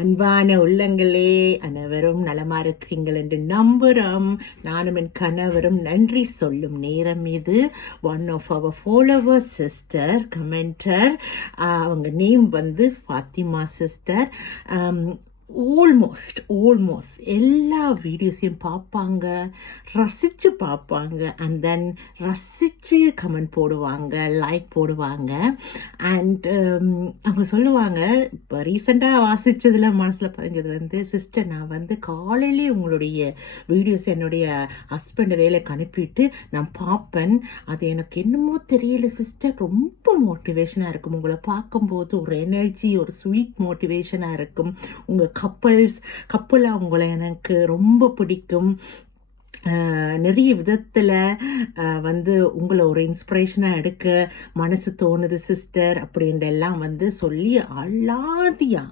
அன்பான உள்ளங்களே, அனைவரும் நலமா இருக்கிறீங்கள் என்று நம்புகிறோம். நானும் என் கணவரும் நன்றி சொல்லும் நேரம் இது. One of our follower sister commenter, அவங்க நேம் வந்து ஃபாத்திமா சிஸ்டர். ஆல்மோஸ்ட் எல்லா வீடியோஸையும் பார்ப்பாங்க, ரசித்து பார்ப்பாங்க, அண்ட் தென் ரசித்து கமெண்ட் போடுவாங்க, லைக் போடுவாங்க. அண்ட் அவங்க சொல்லுவாங்க, இப்போ ரீசெண்டாக வாசித்ததில் மனசில் பதிஞ்சது வந்து, சிஸ்டர் நான் வந்து காலையிலே உங்களுடைய வீடியோஸ் என்னுடைய ஹஸ்பண்ட் வேலைக்கு அனுப்பிட்டு நான் பார்ப்பேன். அது எனக்கு என்னமோ தெரியல சிஸ்டர், ரொம்ப மோட்டிவேஷனாக இருக்கும். உங்களை பார்க்கும்போது ஒரு எனர்ஜி, ஒரு ஸ்வீட் மோட்டிவேஷனாக இருக்கும். உங்கள் கப்பலாக உங்களை எனக்கு ரொம்ப பிடிக்கும். நிறைய விதத்தில் வந்து உங்களை ஒரு இன்ஸ்பிரேஷனாக எடுக்க மனசு தோணுது சிஸ்டர் அப்படின்ற எல்லாம் வந்து சொல்லி அல்லாதியா